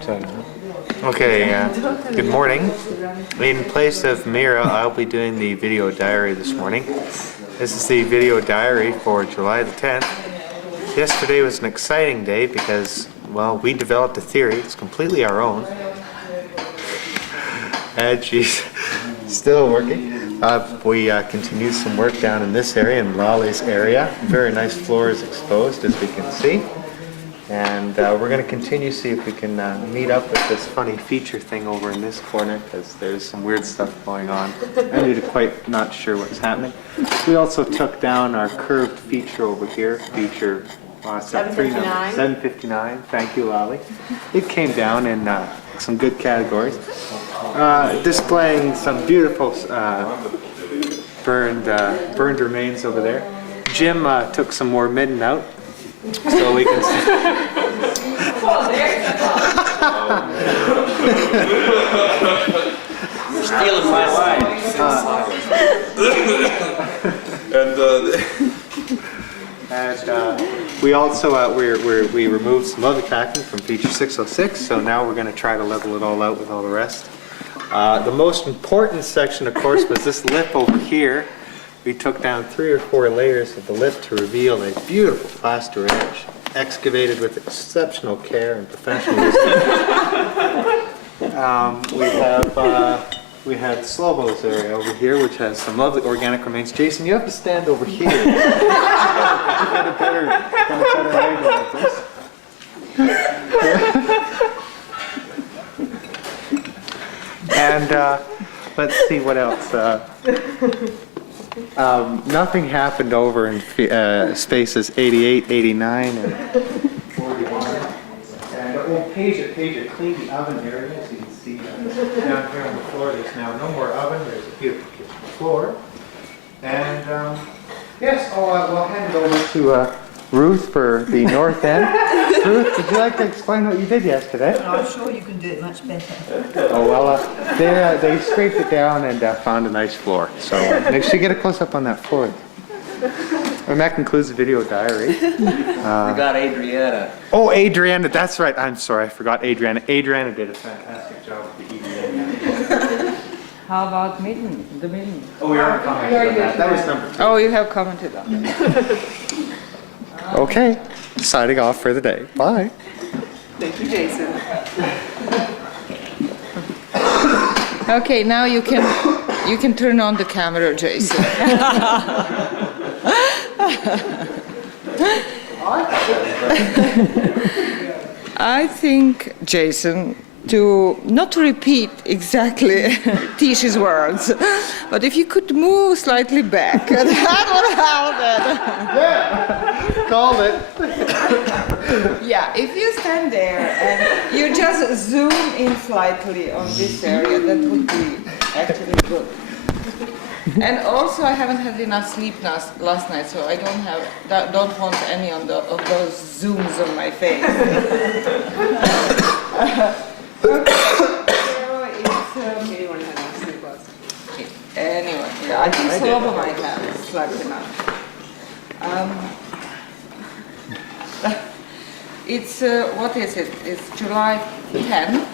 Okay, good morning. In place of Mira, I'll be doing the video diary this morning. This is the video diary for July the 10th. Yesterday was an exciting day because, well, we developed a theory. It's completely our own. And she's still working. We continued some work down in this area, in Lale's area. Very nice floors exposed, as we can see. And we're going to continue to see if we can meet up with this funny feature thing over in this corner, because there's some weird stuff going on. I'm quite not sure what's happening. We also took down our curved feature over here, feature 759. 759, thank you, Lale. It came down in some good categories. Displaying some beautiful burned remains over there. Jim took some more midden out, so we can see. You're stealing my line. And we also we removed some other packing from feature 606, so now we're going to try to level it all out with all the rest. The most important section, of course, was this lip over here. We took down 3 or 4 layers of the lip to reveal a beautiful plaster edge, excavated with exceptional care and professionalism. We have Slobo's area over here, which has some lovely organic remains. Jason, you have to stand over here. You get a better angle at this. And let's see what else. Nothing happened over in spaces 88, 89, and 41. And Paige cleaned the oven area, as you can see down here on the floor. There's now no more oven. There's a beautiful kitchen floor. And yes, we'll hand it over to Ruth for the north end. Ruth, would you like to explain what you did yesterday? Oh, I'm sure you can do it much better. Oh, well, they scraped it down and found a nice floor. So make sure you get a close-up on that floor. And that concludes the video diary. We got Adriana. Oh, Adriana, that's right. I'm sorry, I forgot Adriana. Adriana did a fantastic job with the EDM. How about midden? The midden? Oh, we already commented on that. That was number 2. Oh, you have commented on it. Okay, signing off for the day. Bye. Thank you, Jason. Okay, now you can turn on the camera, Jason. I think, Jason, not to repeat exactly Tish's words, but if you could move slightly back, that would help it. Yeah, called it. Yeah, if you stand there and you just zoom in slightly on this area, that would be actually good. And also, I haven't had enough sleep last night, so I don't want any of those zooms on my face. Anyway, yeah, I think Slobo might have slightly enough. It's what is it? It's July 10,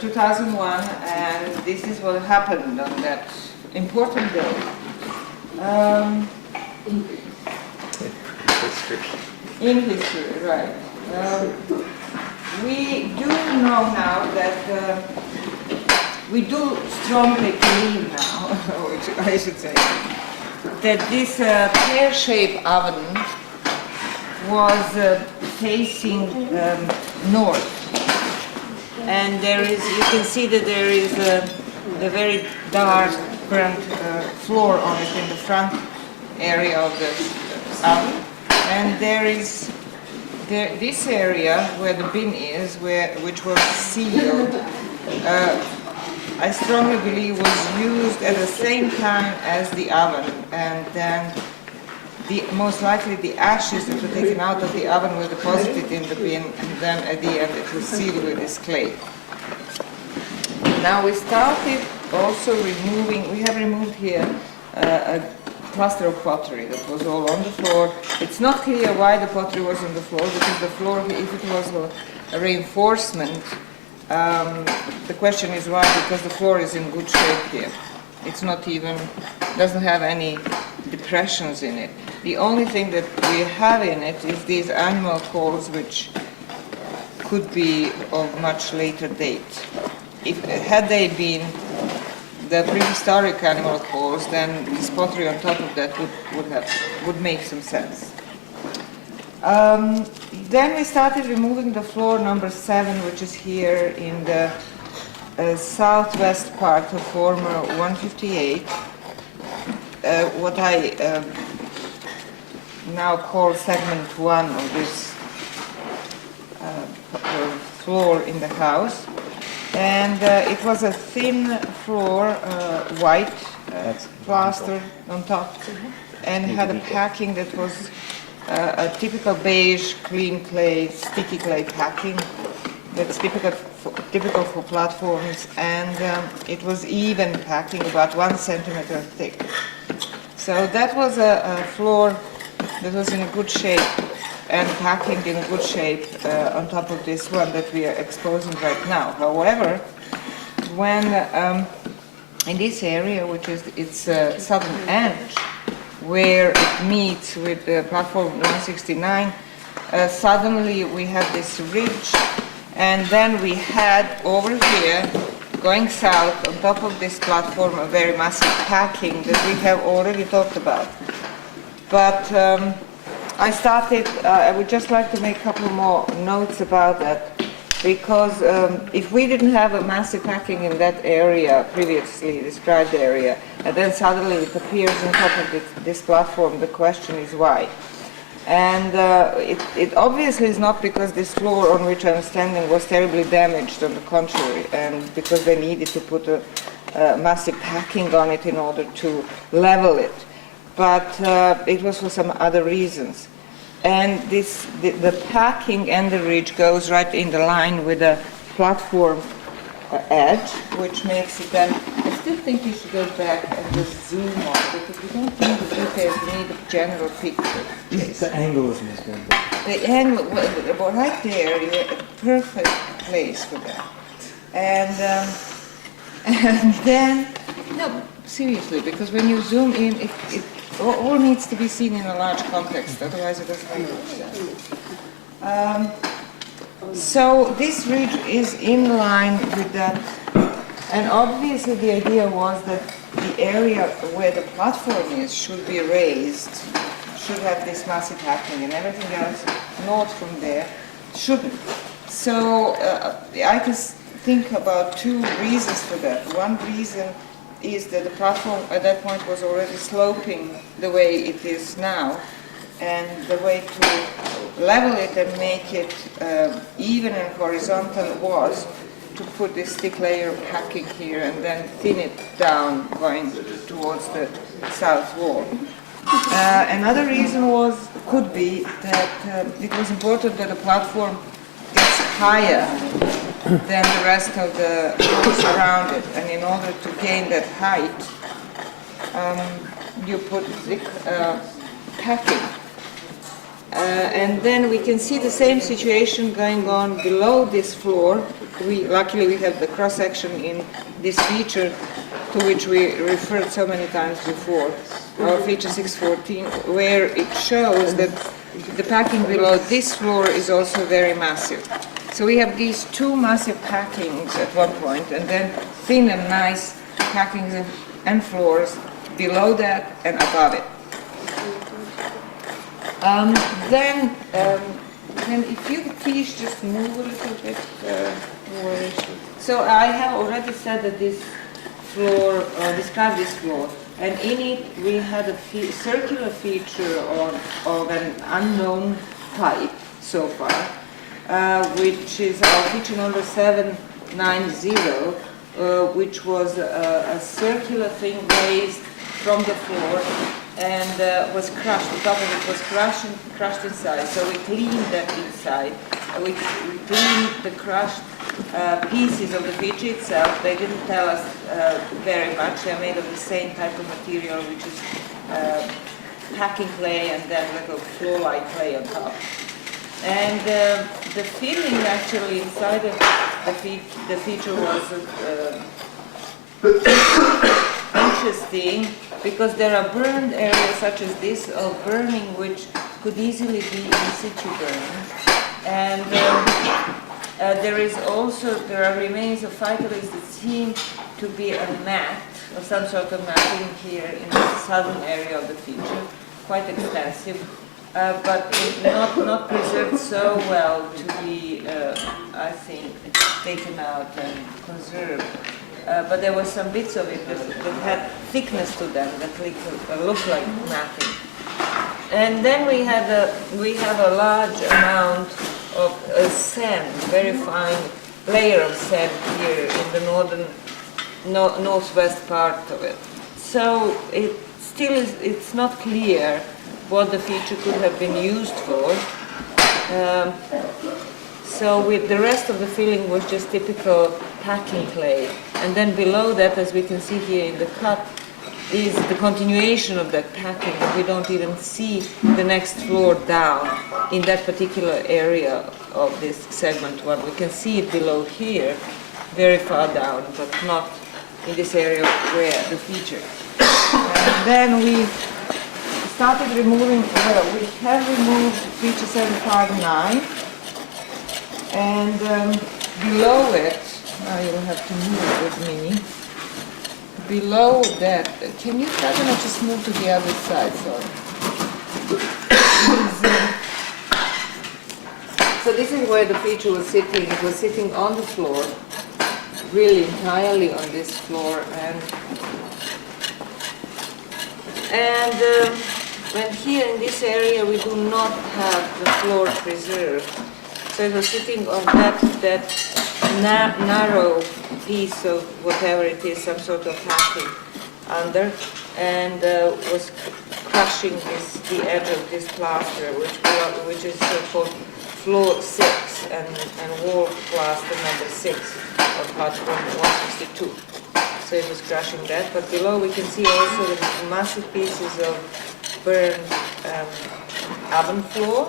2001, and this is what happened on that important day. In history, right. We do know now that we do strongly believe now, which I should say, that this pear-shaped oven was facing north, and you can see that there is a very dark burnt floor on it in the front area of the oven, and there is this area where the bin is, which was sealed. I strongly believe was used at the same time as the oven, and then most likely the ashes that were taken out of the oven were deposited in the bin, and then at the end it was sealed with this clay. Now we started also removing, we have removed here a cluster of pottery that was all on the floor. It's not clear why the pottery was on the floor, because the floor, if it was reinforcement. The question is why, because the floor is in good shape here. It's not even, doesn't have any depressions in it. The only thing that we have in it is these animal coals, which could be of much later date. Had they been the prehistoric animal coals, then this pottery on top of that would make some sense. Then we started removing the floor number 7, which is here in the southwest part of former 158. What I now call segment 1 of this floor in the house. And it was a thin floor, white plaster on top, and had a packing that was a typical beige, clean clay, sticky clay packing that's typical for platforms, and it was even packing, about 1 centimeter thick. So that was a floor that was in a good shape and packing in a good shape on top of this one that we are exposing right now. However, when in this area, which is its southern edge, where it meets with the platform 169, suddenly we have this ridge, and then we had over here, going south on top of this platform, a very massive packing that we have already talked about. But I would just like to make a couple more notes about that, because if we didn't have a massive packing in that area, previously described area, and then suddenly it appears on top of this platform, the question is why. And it obviously is not because this floor on which I'm standing was terribly damaged, on the contrary, and because they needed to put a massive packing on it in order to level it. But it was for some other reasons. And the packing and the ridge goes right in the line with the platform edge, which makes it then, I still think you should go back and just zoom on, because we don't need the details, we need a general picture. The angle isn't as good. The angle, well, right there, you're at a perfect place for that. And then, no, seriously, because when you zoom in, it all needs to be seen in a large context, otherwise it doesn't make sense. So this ridge is in line with that, and obviously the idea was that the area where the platform is should be raised, should have this massive packing, and everything else north from there shouldn't. So I can think about 2 reasons for that. One reason is that the platform at that point was already sloping the way it is now, and the way to level it and make it even and horizontal was to put this thick layer of packing here and then thin it down going towards the south wall. Another reason could be that it was important that the platform gets higher than the rest of the walls around it, and in order to gain that height, you put thick packing. And then we can see the same situation going on below this floor. Luckily we have the cross-section in this feature to which we referred so many times before, our feature 614, where it shows that the packing below this floor is also very massive. So we have these 2 massive packings at one point, and then thin and nice packings and floors below that and above it. Then if you please just move a little bit forward. So I have already said that this floor, described this floor, and in it we had a circular feature of an unknown type so far, which is our feature number 790, which was a circular thing raised from the floor and was crushed. The top of it was crushed inside. So we cleaned that inside. We cleaned the crushed pieces of the feature itself. They didn't tell us very much. They're made of the same type of material, which is packing clay and then little floor-like clay on top. And the feeling actually inside of the feature was interesting because there are burned areas such as this of burning which could easily be in situ burn. And there are remains of phytoliths that seem to be a mat or some sort of matting here in the southern area of the feature, quite extensive, but not preserved so well to be, I think, taken out and conserved. But there were some bits of it that had thickness to them that looked like matting. And then we have a large amount of sand, very fine layer of sand here in the northwest part of it. So it's not clear what the feature could have been used for. So with the rest of the filling was just typical packing clay. And then below that, as we can see here in the cut, is the continuation of that packing. We don't even see the next floor down in that particular area of this segment one. We can see it below here, very far down, but not in this area where the feature. And then we started removing, well, we have removed feature 759, and below it, now you'll have to move with me. Below that, can you just move to the other side, sorry. So this is where the feature was sitting. It was sitting on the floor, really entirely on this floor, and when here in this area we do not have the floor preserved. So it was sitting on that narrow piece of whatever it is, some sort of packing under, and was crushing the edge of this plaster, which is so-called floor 6 and wall plaster number 6 of part 162. So it was crushing that, but below we can see also the massive pieces of burned oven floor,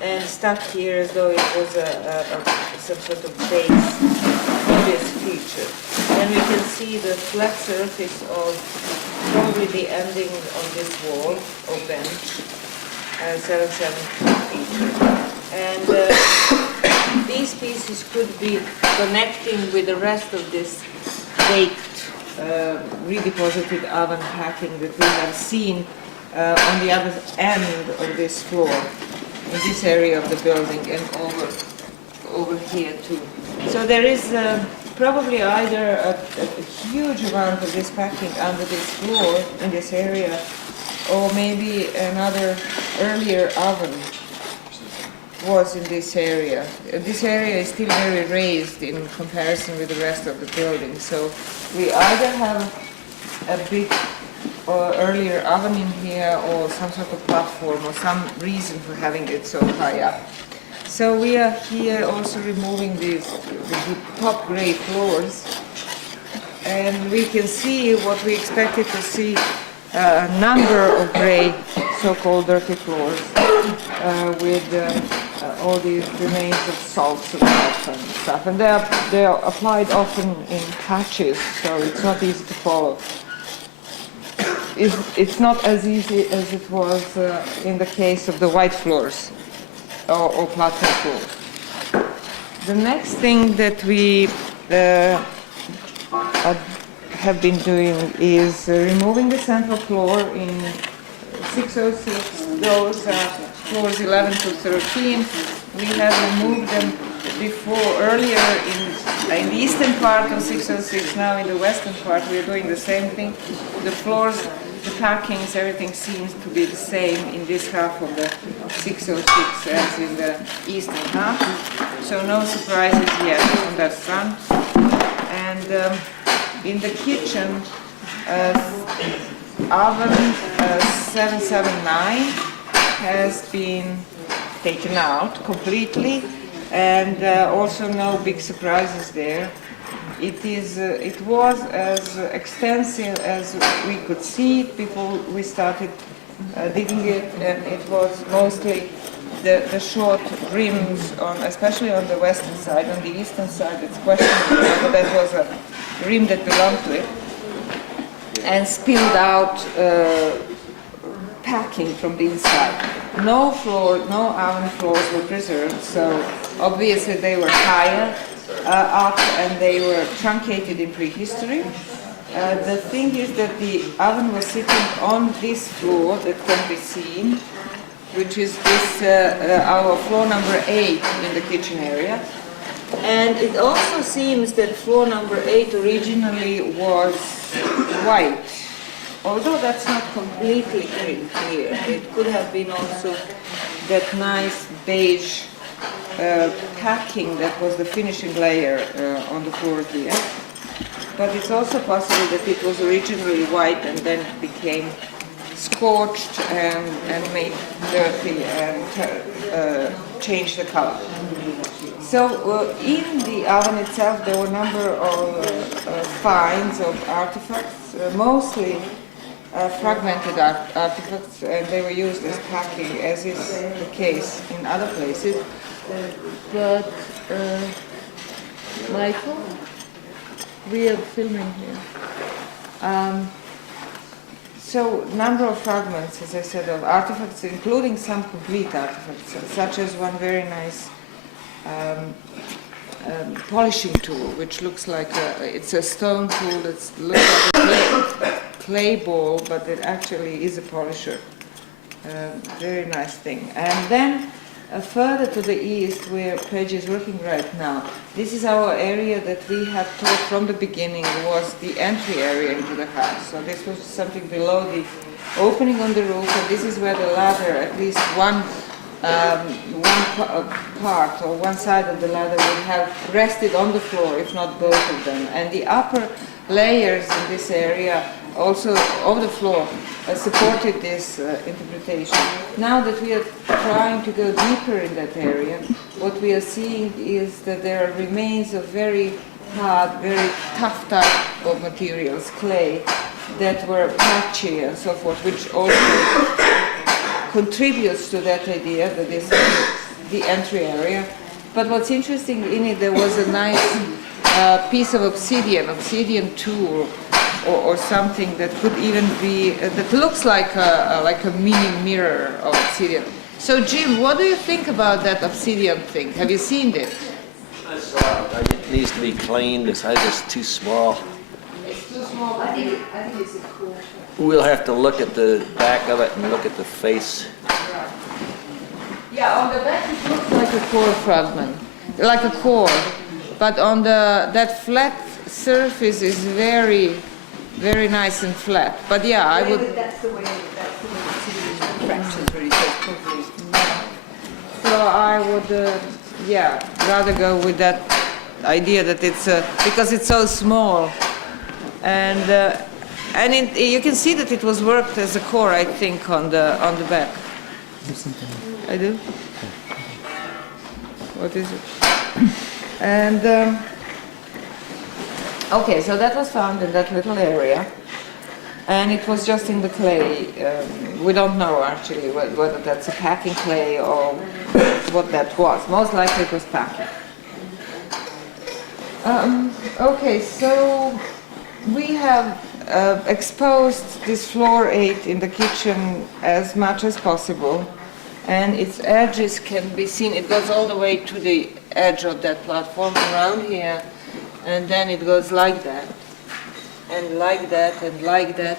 and stuck here as though it was some sort of base for this feature. Then we can see the flat surface of probably the ending of this wall or bench, 772 feature. And these pieces could be connecting with the rest of this baked, redeposited oven packing that we have seen on the other end of this floor, in this area of the building, and over here too. So there is probably either a huge amount of this packing under this floor in this area, or maybe another earlier oven was in this area. This area is still very raised in comparison with the rest of the building. So we either have a big or earlier oven in here, or some sort of platform, or some reason for having it so high up. So we are here also removing the top gray floors, and we can see what we expected to see, a number of gray so-called dirty floors with all these remains of salts and stuff. And they are applied often in patches, so it's not easy to follow. It's not as easy as it was in the case of the white floors or platinum floors. The next thing that we have been doing is removing the central floor in 606. Those are floors 11 to 13. We have removed them earlier in the eastern part of 606. Now in the western part we are doing the same thing. The floors, the packings, everything seems to be the same in this half of the 606 as in the eastern half. So no surprises yet on that front. And in the kitchen, oven 779 has been taken out completely, and also no big surprises there. It was as extensive as we could see it before we started digging it, and it was mostly the short rims, especially on the western side. On the eastern side, it's questionable whether that was a rim that belonged to it, and spilled out packing from the inside. No oven floors were preserved, so obviously they were higher up and they were truncated in prehistory. The thing is that the oven was sitting on this floor that can be seen, which is this our floor number 8 in the kitchen area. And it also seems that floor number 8 originally was white, although that's not completely clear. It could have been also that nice beige packing that was the finishing layer on the floor here. But it's also possible that it was originally white and then became scorched and made dirty and changed the color. So in the oven itself there were a number of finds of artifacts, mostly fragmented artifacts, and they were used as packing, as is the case in other places. But Michael, we are filming here. So, number of fragments, as I said, of artifacts, including some complete artifacts, such as one very nice polishing tool, which looks like it's a stone tool that looks like a clay ball, but it actually is a polisher. Very nice thing. And then further to the east, where Paige is working right now, this is our area that we have thought from the beginning was the entry area into the house. So this was something below the opening on the roof, and this is where the ladder, at least one part or one side of the ladder would have rested on the floor, if not both of them. And the upper layers in this area, also of the floor, supported this interpretation. Now that we are trying to go deeper in that area, what we are seeing is that there are remains of very hard, very tough type of materials, clay, that were patchy and so forth, which also contributes to that idea that this is the entry area. But what's interesting in it, there was a nice piece of obsidian tool, or something that could even be, that looks like a mini mirror of obsidian. So Jim, what do you think about that obsidian thing? Have you seen it? I saw it. It needs to be cleaned. The size is too small. It's too small. I think it's a cool. We'll have to look at the back of it and look at the face. Yeah, on the back it looks like a core fragment, like a core, but on that flat surface is very, very nice and flat. But yeah, I would. That's the way it's fractures really properly. So I would, rather go with that idea that it's because it's so small, and you can see that it was worked as a core, I think, on the back. I do. What is it? And okay, so that was found in that little area, and it was just in the clay. We don't know actually whether that's a packing clay or what that was. Most likely it was packing. Okay, so we have exposed this floor 8 in the kitchen as much as possible, and its edges can be seen. It goes all the way to the edge of that platform around here, and then it goes like that, and like that, and like that,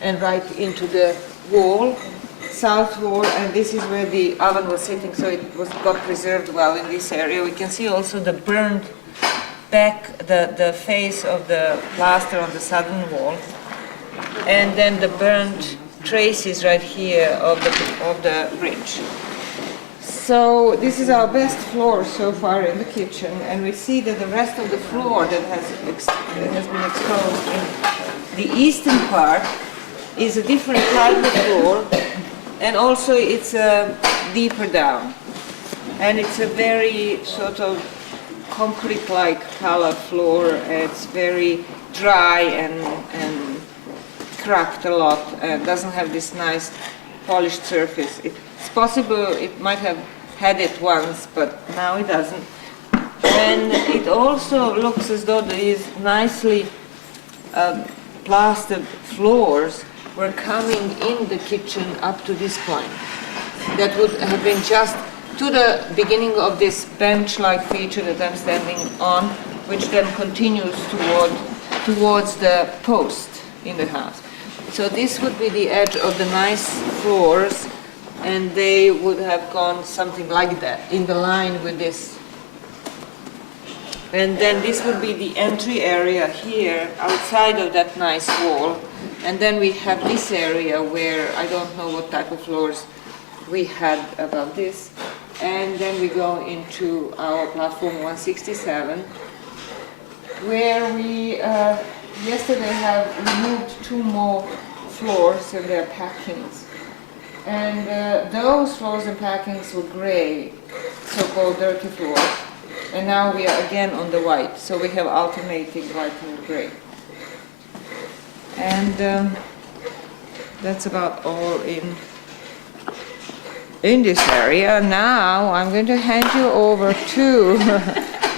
and right into the wall, south wall, and this is where the oven was sitting, so it got preserved well in this area. We can see also the burned back, the face of the plaster on the southern wall, and then the burned traces right here of the ridge. So this is our best floor so far in the kitchen, and we see that the rest of the floor that has been exposed in the eastern part is a different type of floor, and also it's deeper down, and it's a very sort of concrete-like color floor. It's very dry and cracked a lot, and doesn't have this nice polished surface. It's possible it might have had it once, but now it doesn't. And it also looks as though these nicely plastered floors were coming in the kitchen up to this point. That would have been just to the beginning of this bench-like feature that I'm standing on, which then continues towards the post in the house. So this would be the edge of the nice floors, and they would have gone something like that, in the line with this. And then this would be the entry area here, outside of that nice wall. And then we have this area where I don't know what type of floors we had above this. And then we go into our platform 167, where we yesterday have removed 2 more floors and their packings. And those floors and packings were gray, so-called dirty floors. And now we are again on the white, so we have alternating white and gray. And that's about all in this area. Now I'm going to hand you over to,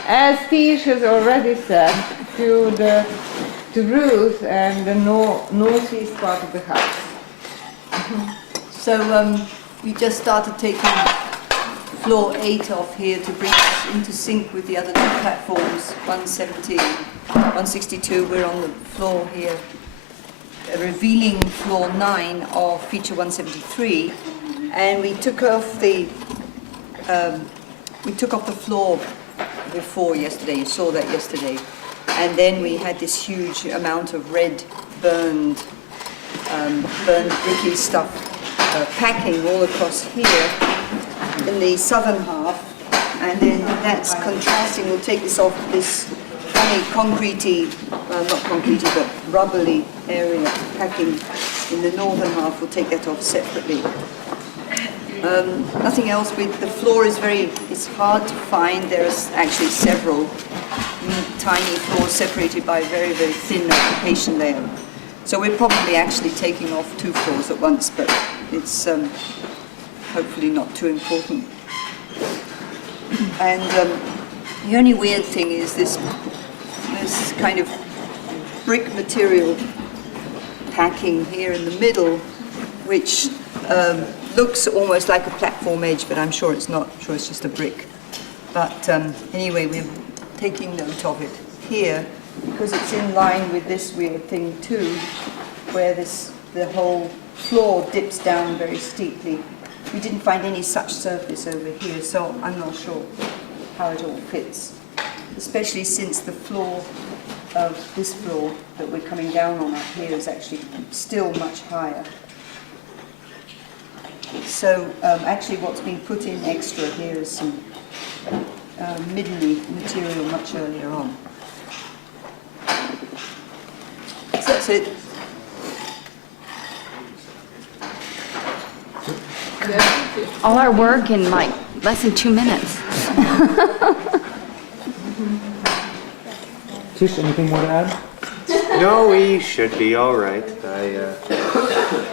as Tish has already said, to Ruth and the northeast part of the house. So we just started taking floor 8 off here to bring us into sync with the other 2 platforms, 170 and 162. We're on the floor here, revealing floor 9 of feature 173, and we took off the floor before yesterday. You saw that yesterday, and then we had this huge amount of red burned bricky stuff packing all across here in the southern half, and then that's contrasting. We'll take this off this funny concretey, well, not concretey, but rubbly area packing in the northern half. We'll take that off separately. Nothing else. With the floor is it's hard to find. There's actually several tiny floors separated by a very, very thin application layer. So we're probably actually taking off 2 floors at once, but it's hopefully not too important. And the only weird thing is this kind of brick material packing here in the middle, which looks almost like a platform edge, but I'm sure it's not. I'm sure it's just a brick. But anyway, we're taking note of it here because it's in line with this weird thing too, where the whole floor dips down very steeply. We didn't find any such surface over here, so I'm not sure how it all fits, especially since the floor of this floor that we're coming down on up here is actually still much higher. So actually what's been put in extra here is some middly material much earlier on. So that's it. All our work in like less than 2 minutes. Tish, anything more to add? No, we should be all right.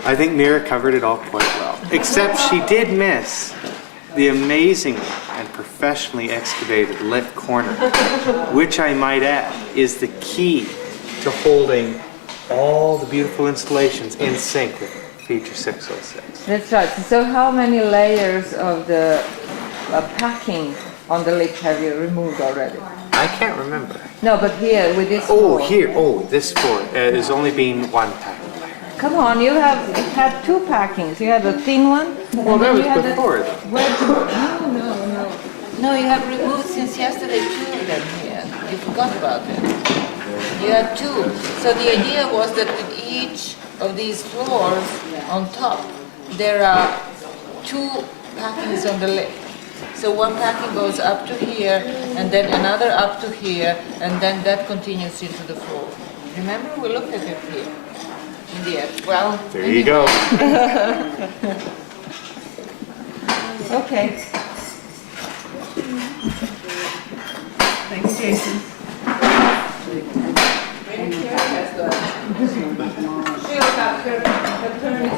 I think Mira covered it all quite well. Except she did miss the amazing and professionally excavated left corner, which I might add is the key to holding all the beautiful installations in sync with feature 606. That's right. So how many layers of the packing on the lip have you removed already? I can't remember. No, but here with this Oh, floor. here. Oh, this floor. There's only been 1 packing layer. Come on, you have had 2 packings. You had a thin one. Well, that was before, though. No, you have removed since yesterday 2 of them here. You forgot about it. You had 2. So the idea was that with each of these floors on top, there are 2 packings on the lip. So one packing goes up to here, and then another up to here, and then that continues into the floor. Remember, we looked at it here in the end. Well, There you go. Okay. Thanks, Jason. She'll have her attorney.